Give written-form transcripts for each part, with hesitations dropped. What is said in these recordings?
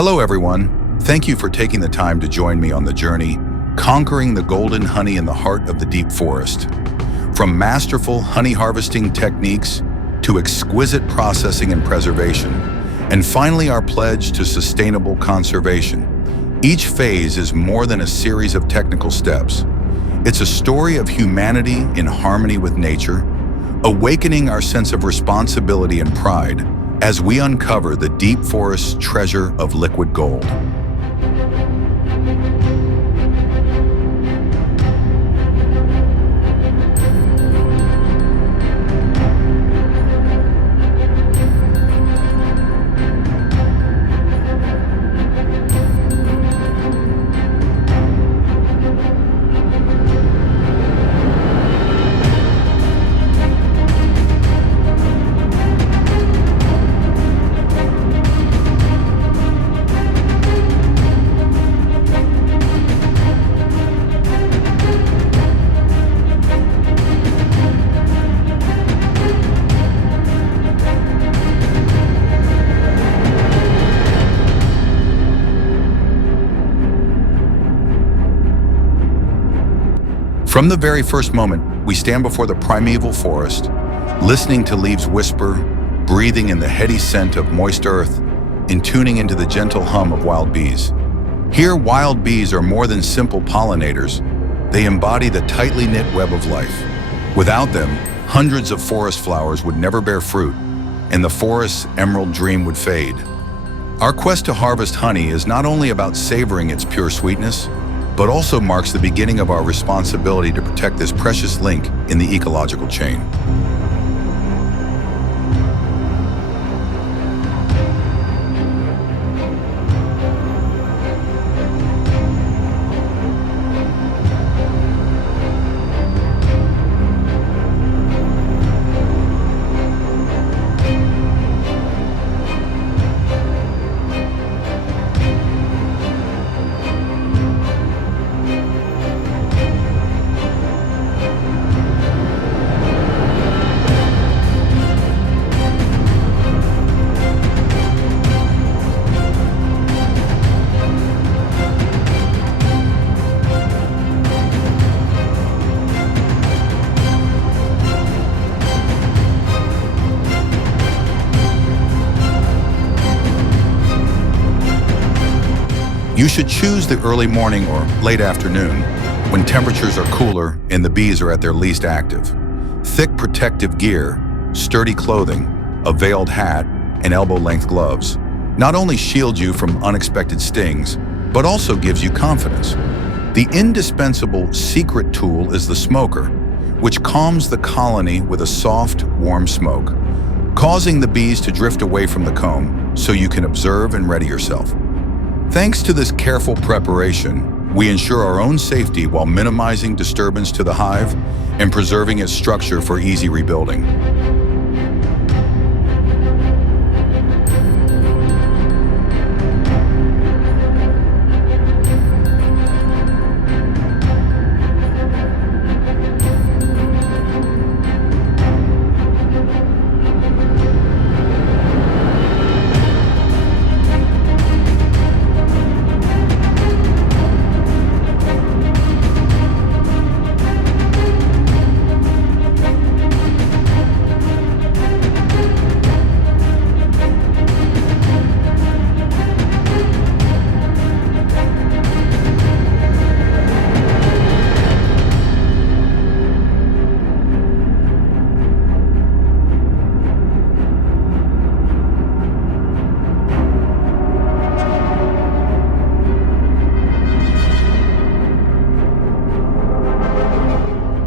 Hello everyone, thank you for taking the time to join me on the journey, conquering the golden honey in the heart of the deep forest. From masterful honey harvesting techniques to exquisite processing and preservation, and finally our pledge to sustainable conservation. Each phase is more than a series of technical steps. It's a story of humanity in harmony with nature, awakening our sense of responsibility and pride as we uncover the deep forest's treasure of liquid gold. From the very first moment, we stand before the primeval forest, listening to leaves whisper, breathing in the heady scent of moist earth, and tuning into the gentle hum of wild bees. Here, wild bees are more than simple pollinators. They embody the tightly knit web of life. Without them, hundreds of forest flowers would never bear fruit, and the forest's emerald dream would fade. Our quest to harvest honey is not only about savoring its pure sweetness, but also marks the beginning of our responsibility to protect this precious link in the ecological chain. You should choose the early morning or late afternoon when temperatures are cooler and the bees are at their least active. Thick protective gear, sturdy clothing, a veiled hat, and elbow-length gloves not only shield you from unexpected stings, but also gives you confidence. The indispensable secret tool is the smoker, which calms the colony with a soft, warm smoke, causing the bees to drift away from the comb so you can observe and ready yourself. Thanks to this careful preparation, we ensure our own safety while minimizing disturbance to the hive and preserving its structure for easy rebuilding.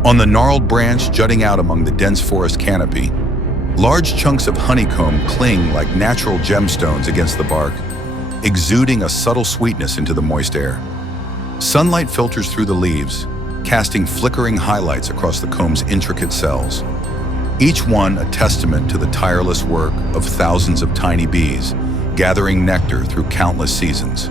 On the gnarled branch jutting out among the dense forest canopy, large chunks of honeycomb cling like natural gemstones against the bark, exuding a subtle sweetness into the moist air. Sunlight filters through the leaves, casting flickering highlights across the comb's intricate cells, each one a testament to the tireless work of thousands of tiny bees gathering nectar through countless seasons.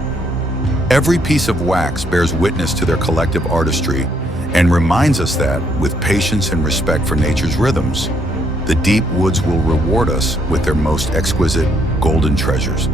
Every piece of wax bears witness to their collective artistry and reminds us that, with patience and respect for nature's rhythms, the deep woods will reward us with their most exquisite golden treasures.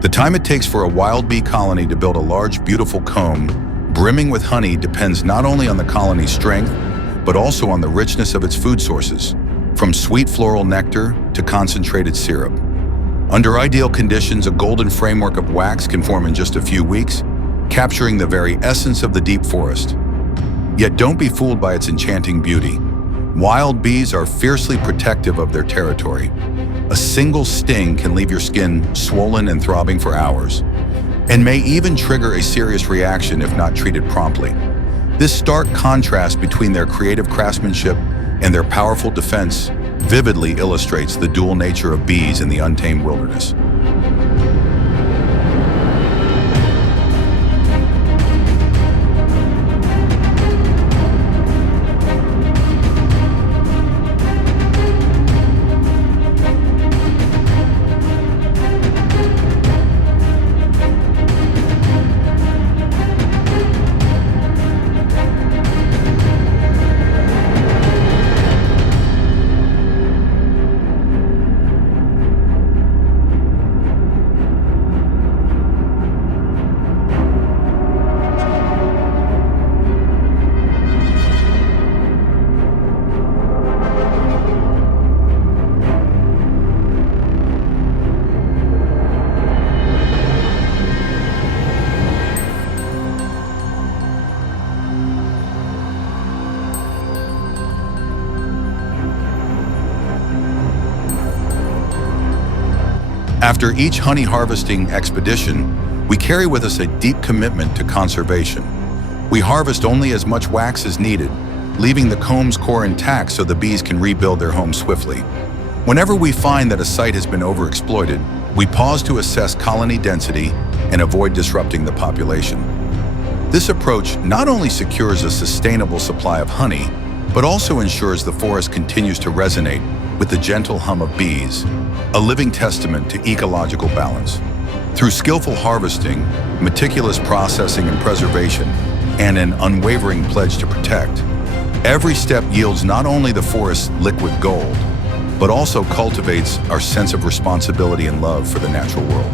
The time it takes for a wild bee colony to build a large, beautiful comb brimming with honey depends not only on the colony's strength, but also on the richness of its food sources, from sweet floral nectar to concentrated syrup. Under ideal conditions, a golden framework of wax can form in just a few weeks, capturing the very essence of the deep forest. Yet don't be fooled by its enchanting beauty. Wild bees are fiercely protective of their territory. A single sting can leave your skin swollen and throbbing for hours, and may even trigger a serious reaction if not treated promptly. This stark contrast between their creative craftsmanship and their powerful defense vividly illustrates the dual nature of bees in the untamed wilderness. After each honey harvesting expedition, we carry with us a deep commitment to conservation. We harvest only as much wax as needed, leaving the comb's core intact so the bees can rebuild their home swiftly. Whenever we find that a site has been overexploited, we pause to assess colony density and avoid disrupting the population. This approach not only secures a sustainable supply of honey, but also ensures the forest continues to resonate with the gentle hum of bees, a living testament to ecological balance. Through skillful harvesting, meticulous processing and preservation, and an unwavering pledge to protect, every step yields not only the forest's liquid gold, but also cultivates our sense of responsibility and love for the natural world.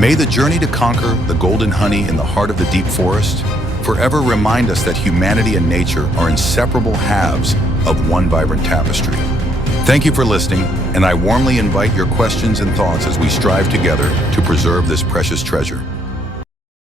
May the journey to conquer the golden honey in the heart of the deep forest forever remind us that humanity and nature are inseparable halves of one vibrant tapestry. Thank you for listening, and I warmly invite your questions and thoughts as we strive together to preserve this precious treasure.